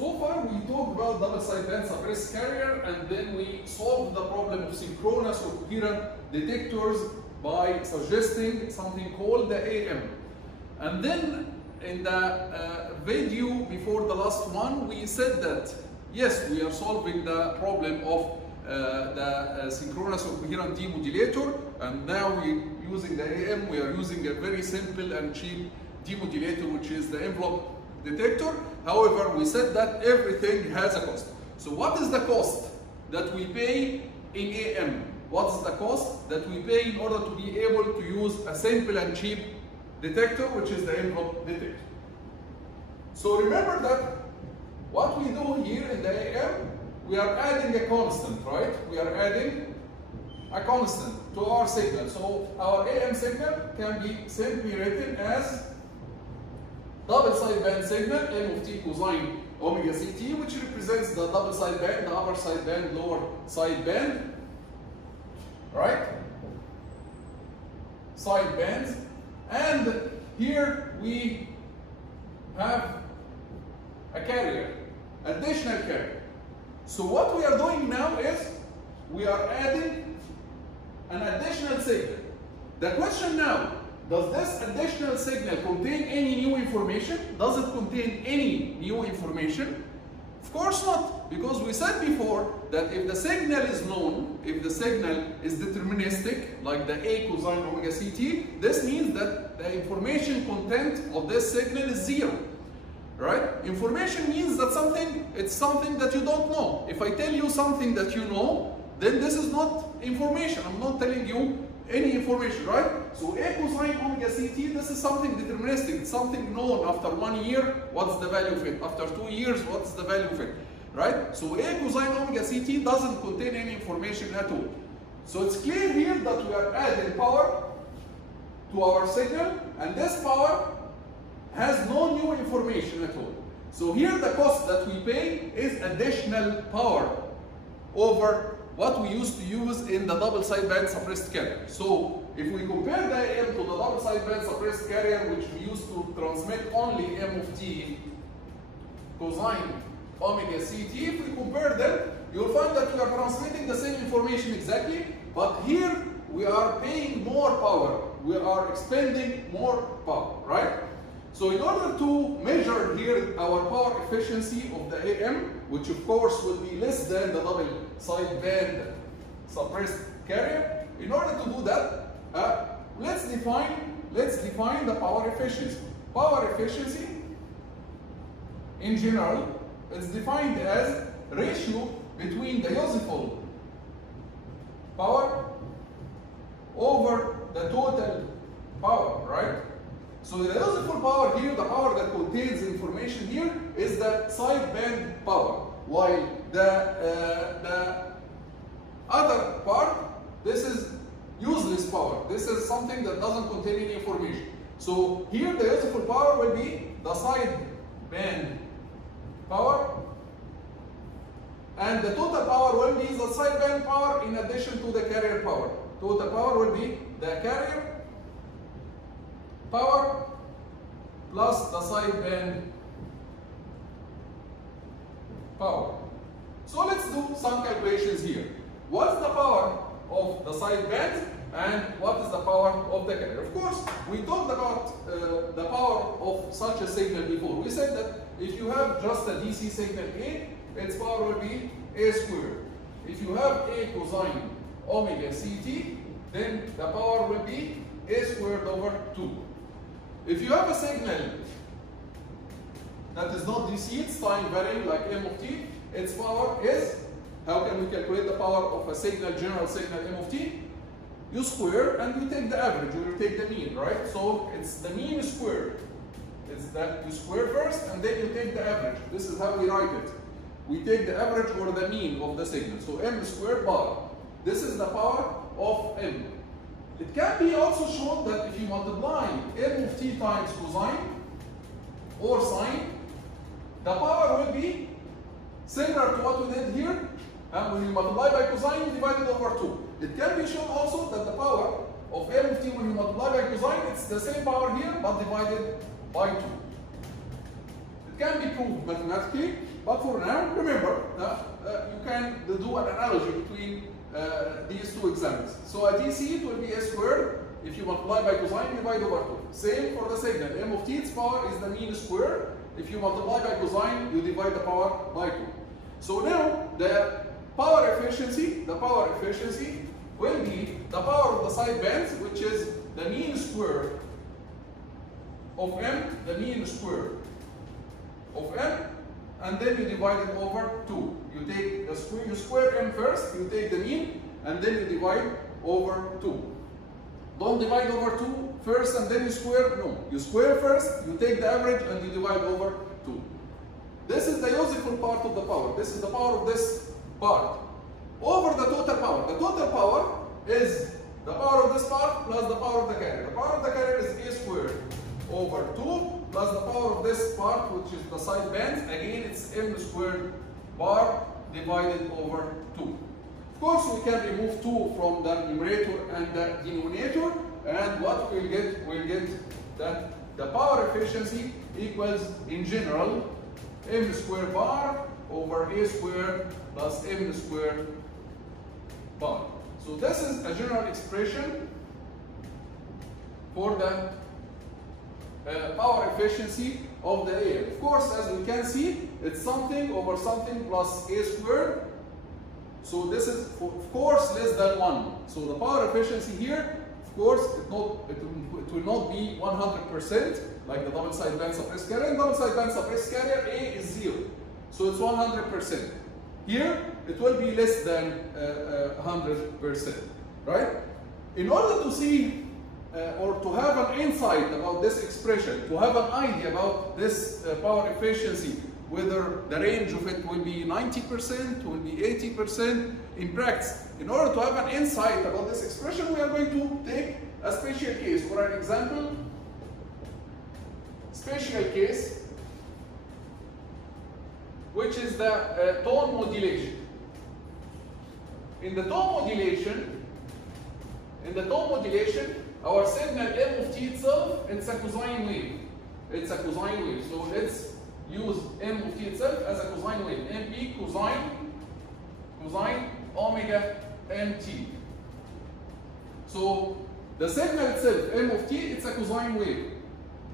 So far we talked about double sideband suppressed carrier, and then we solved the problem of synchronous or coherent detectors by suggesting something called the AM. And then in the video before the last one, we said that yes, we are solving the problem of the synchronous or coherent demodulator, and now we're using the AM. We are using a very simple and cheap demodulator, which is the envelope detector. However, we said that everything has a cost. So what is the cost that we pay in AM? What is the cost that we pay in order to be able to use a simple and cheap detector, which is the envelope detector? So remember that what we do here in the AM, we are adding a constant, right? We are adding a constant to our signal. So our AM signal can be simply written as double sideband signal, M of t cosine omega ct, which represents the double sideband, the upper sideband, lower sideband, right? Sidebands. And here we have a carrier, additional carrier. So what we are doing now is we are adding an additional signal. The question now, does this additional signal contain any new information? Does it contain any new information? Of course not, because we said before that if the signal is known, if the signal is deterministic, like the A cosine omega ct, this means that the information content of this signal is zero. Right? Information means that it's something that you don't know. If I tell you something that you know, then this is not information. I'm not telling you any information, right? So A cosine omega ct, this is something deterministic. It's something known. After 1 year, what's the value of it? After 2 years, what's the value of it? Right? So A cosine omega ct doesn't contain any information at all. So it's clear here that we are adding power to our signal, and this power has no new information at all. So here the cost that we pay is additional power over what we used to use in the double sideband suppressed carrier. So if we compare the AM to the double sideband suppressed carrier, which we used to transmit only M of t cosine omega ct, if we compare them, you'll find that we are transmitting the same information exactly, but here we are paying more power. We are expending more power, right? So in order to measure here our power efficiency of the AM, which of course will be less than the double sideband suppressed carrier, in order to do that, let's define the power efficiency. Power efficiency, in general, is defined as ratio between the useful power over the total power, right? So the useful power here, the power that contains information here, is the sideband power, while the other part, this is useless power. This is something that doesn't contain any information. So here the useful power will be the sideband power, and the total power will be the sideband power in addition to the carrier power. Total power will be the carrier power plus the sideband power. So let's do some calculations here. What's the power of the sideband and what is the power of the carrier? Of course, we talked about the power of such a signal before. We said that if you have just a DC signal A, its power will be A squared. If you have A cosine omega ct, then the power will be A squared over 2. If you have a signal that is not DC, it's time varying like M of t, its power is, how can we calculate the power of a signal, general signal M of t? You square and you take the average, or you take the mean, right? So it's the mean squared. It's that you square first and then you take the average. This is how we write it. We take the average or the mean of the signal. So M squared bar. This is the power of M. It can be also shown that if you multiply M of t times cosine or sine, the power will be similar to what we did here. And when you multiply by cosine, you divide it over 2. It can be shown also that the power of M of t when you multiply by cosine, it's the same power here, but divided by 2. It can be proved mathematically, but for now, remember, you can do an analogy between these two examples. So a DC, it will be a squared. If you multiply by cosine, divide over 2. Same for the signal. M of t, its power is the mean square. If you multiply by cosine, you divide the power by 2. So now, the power efficiency will be the power of the side bands, which is the mean square of m, the mean square of m, and then you divide it over 2. You take the square, you square m first, you take the mean, and then you divide over 2. Don't divide over 2 first and then you square, no. You square first, you take the average, and you divide over 2. This is the useful part of the power. This is the power of this part. Over the total power. The total power is the power of this part plus the power of the carrier. The power of the carrier is a squared over 2 plus the power of this part, which is the side bands. Again, it's m squared bar divided over 2. Of course, we can remove 2 from the numerator and the denominator, and what we'll get that the power efficiency equals, in general, m squared bar over a squared plus m squared bar. So this is a general expression for the power efficiency of the layer. Of course, as we can see, it's something over something plus a squared. So this is, of course, less than 1. So the power efficiency here, of course, it will not be 100%, like the double side band suppressed carrier. In double side band suppressed carrier, A is 0. So it's 100%. Here, it will be less than 100%, right? In order to see or to have an insight about this expression, to have an idea about this power efficiency, whether the range of it will be 90%, will be 80% in practice. In order to have an insight about this expression, we are going to take a special case. For an example, special case, which is the tone modulation. In the tone modulation, our signal m of t itself, it's a cosine wave. It's a cosine wave. So let's use m of t itself as a cosine wave. mp cosine omega mt. So the signal itself, m of t, it's a cosine wave.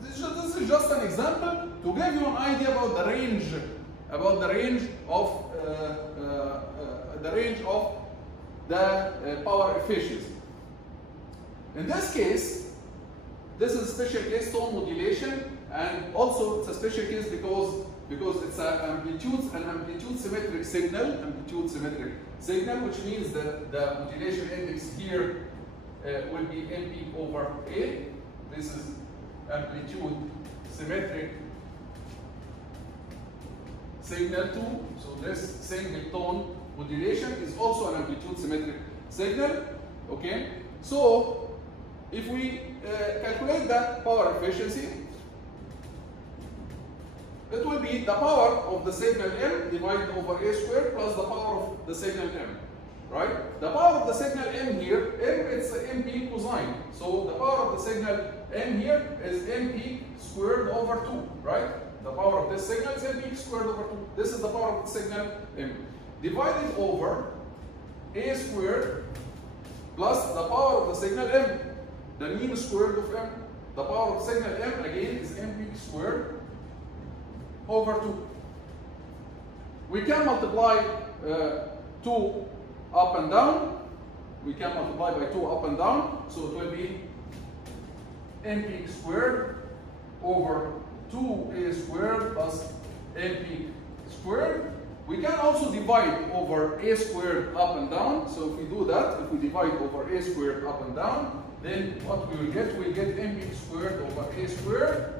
This is just an example to give you an idea about the range, the power efficiency. In this case, this is a special case, tone modulation, and also it's a special case because it's an amplitude symmetric signal, which means that the modulation index here will be mp over a. This is amplitude symmetric signal 2. So this single tone modulation is also an amplitude symmetric signal. Okay, so if we calculate that power efficiency, it will be the power of the signal m divided over a squared plus the power of the signal m, right? The power of the signal m here, m it's mp cosine. So the power of the signal m here is mp squared over 2, right? The power of this signal is mp squared over 2. This is the power of the signal m. Divided over a squared plus the power of the signal m, the mean squared of m. The power of signal m again is mp squared over 2. We can multiply 2 up and down. We can multiply by 2 up and down. So it will be mp squared over 2a squared plus mp squared. We can also divide over a squared up and down. So if we do that, if we divide over a squared up and down, then what we will get, we'll get mp squared over a squared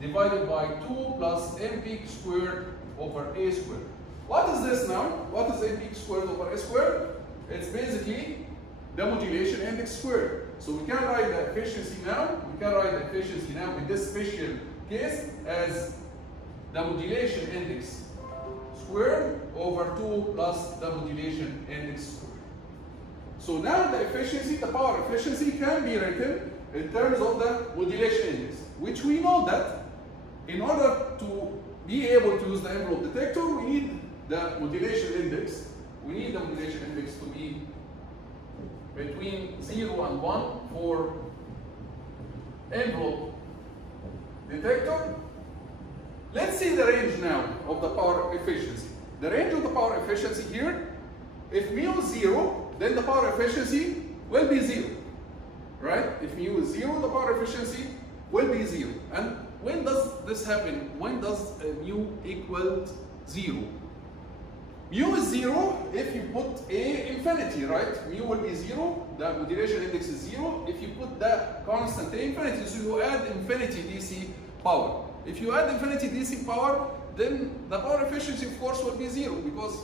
divided by 2 plus mp squared over a squared. What is this now? What is mp squared over a squared? It's basically the modulation index squared. So we can write the efficiency now. We can write the efficiency now in this special case as the modulation index squared over 2 plus the modulation index squared. So now the efficiency, the power efficiency, can be written in terms of the modulation index, which we know that in order to be able to use the envelope detector, we need the modulation index. We need the modulation index to be between 0 and 1 for envelope detector. Let's see the range now of the power efficiency. The range of the power efficiency here, if mu is 0, then the power efficiency will be 0. Right? If mu is 0, the power efficiency will be 0. And when does this happen? When does mu equal 0? Mu is 0 if you put a infinity, right? Mu will be 0, the modulation index is 0 if you put the constant a infinity, so you add infinity DC power. If you add infinity DC power, then the power efficiency of course will be 0 because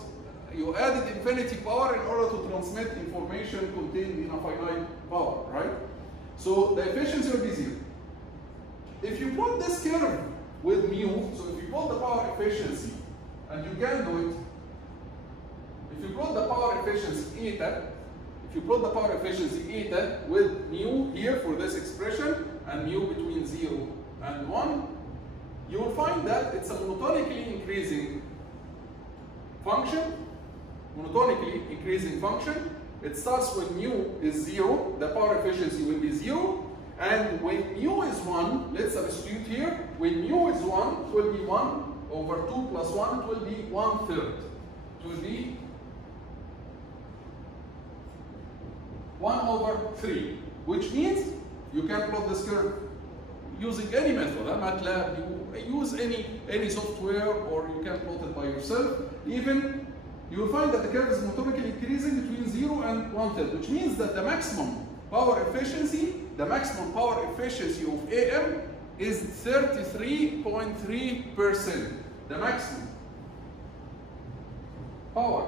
you added infinity power in order to transmit information contained in a finite power, right? So the efficiency will be 0. If you plot this curve with mu, so if you plot the power efficiency, and you can do it, if you plot the power efficiency eta, if you plot the power efficiency eta with mu here for this expression, and mu between 0 and 1, you will find that it's a monotonically increasing function. Monotonically increasing function. It starts when mu is 0, the power efficiency will be 0, and when mu is 1, let's substitute here, when mu is 1, it will be 1 over 2 plus 1, it will be 1/3. It will be 1/3, which means you can plot this curve using any method, MATLAB, you use any software, or you can plot it by yourself. Even you will find that the curve is monotonically increasing between 0 and 1/3, which means that the maximum power efficiency of AM is 33.3%. The maximum power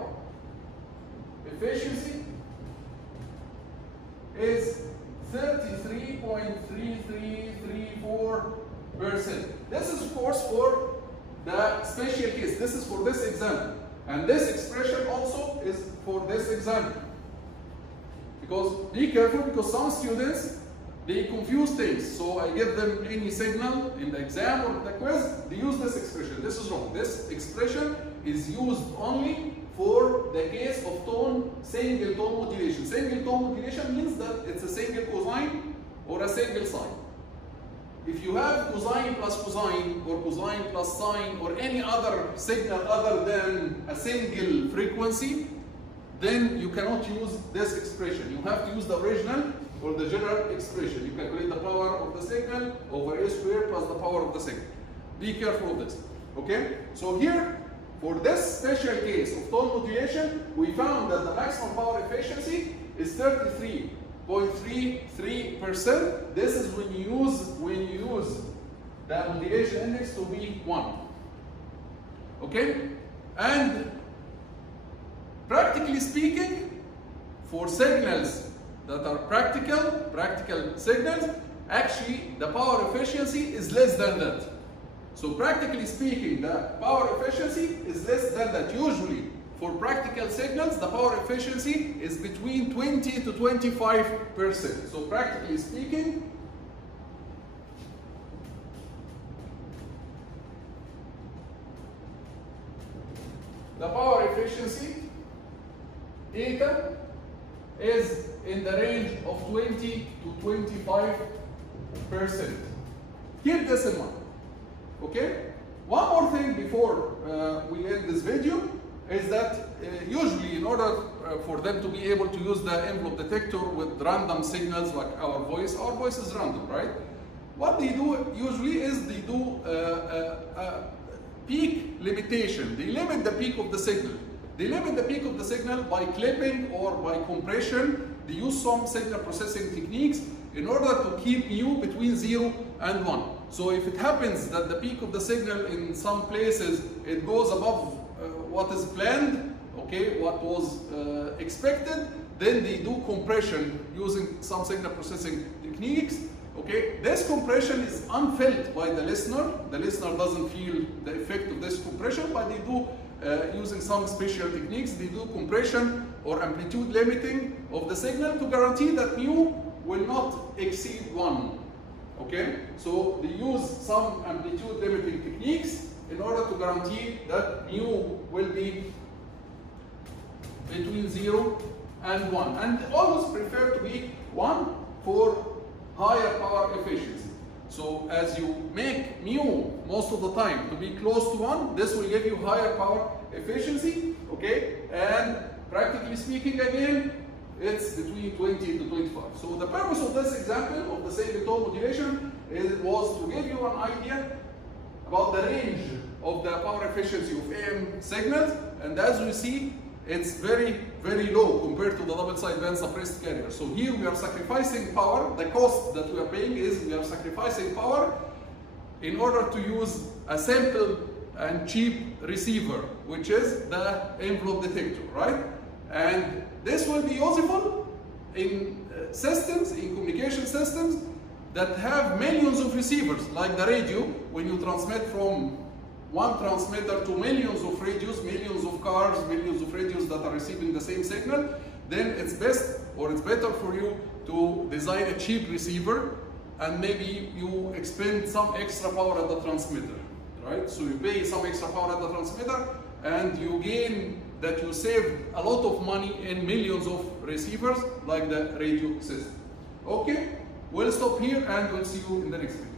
efficiency is 33.3334%. This is of course for the special case. This is for this example. And this expression also is for this example. Because be careful, because some students, they confuse things. So I give them any signal in the exam or the quiz, they use this expression. This is wrong. This expression is used only for the case of single tone modulation. Single tone modulation means that it's a single cosine or a single sine. If you have cosine plus cosine or cosine plus sine or any other signal other than a single frequency, then you cannot use this expression. You have to use the original or the general expression. You calculate the power of the signal over a squared plus the power of the signal. Be careful of this. Okay? So here, for this special case of tone modulation, we found that the maximum power efficiency is 33.33%. This is when you use the modulation index to be 1. Okay? And practically speaking, for signals that are practical signals, actually the power efficiency is less than that. So practically speaking, the power efficiency is less than that. Usually, for practical signals, the power efficiency is between 20 to 25%. So practically speaking, the power efficiency eta is in the range of 20 to 25%. Keep this in mind. Okay? One more thing before we end this video is that usually in order for them to be able to use the envelope detector with random signals like our voice is random, right? What they do usually is they do peak limitation. They limit the peak of the signal. They limit the peak of the signal by clipping or by compression. They use some signal processing techniques in order to keep mu between 0 and 1. So if it happens that the peak of the signal in some places it goes above what is planned, okay, what was expected, then they do compression using some signal processing techniques. Okay, this compression is unfelt by the listener. The listener doesn't feel the effect of this compression, but they do using some special techniques. They do compression or amplitude limiting of the signal to guarantee that mu will not exceed 1. Okay, so they use some amplitude limiting techniques in order to guarantee that mu will be between 0 and 1. And always prefer to be 1 for higher power efficiency. So as you make mu most of the time to be close to 1, this will give you higher power efficiency, okay? And practically speaking again, it's between 20 to 25. So the purpose of this example of the same tone modulation was to give you an idea about the range of the power efficiency of AM signals, and as we see, it's very, very low compared to the double sideband suppressed carrier. So here we are sacrificing power. The cost that we are paying is we are sacrificing power in order to use a simple and cheap receiver, which is the envelope detector, right? And this will be useful in systems, in communication systems that have millions of receivers, like the radio. When you transmit from one transmitter to millions of radios, millions of cars, millions of radios that are receiving the same signal, then it's best or it's better for you to design a cheap receiver, and maybe you expend some extra power at the transmitter, right? So you pay some extra power at the transmitter and you gain that you save a lot of money in millions of receivers like the radio system. Okay, we'll stop here and we'll see you in the next video.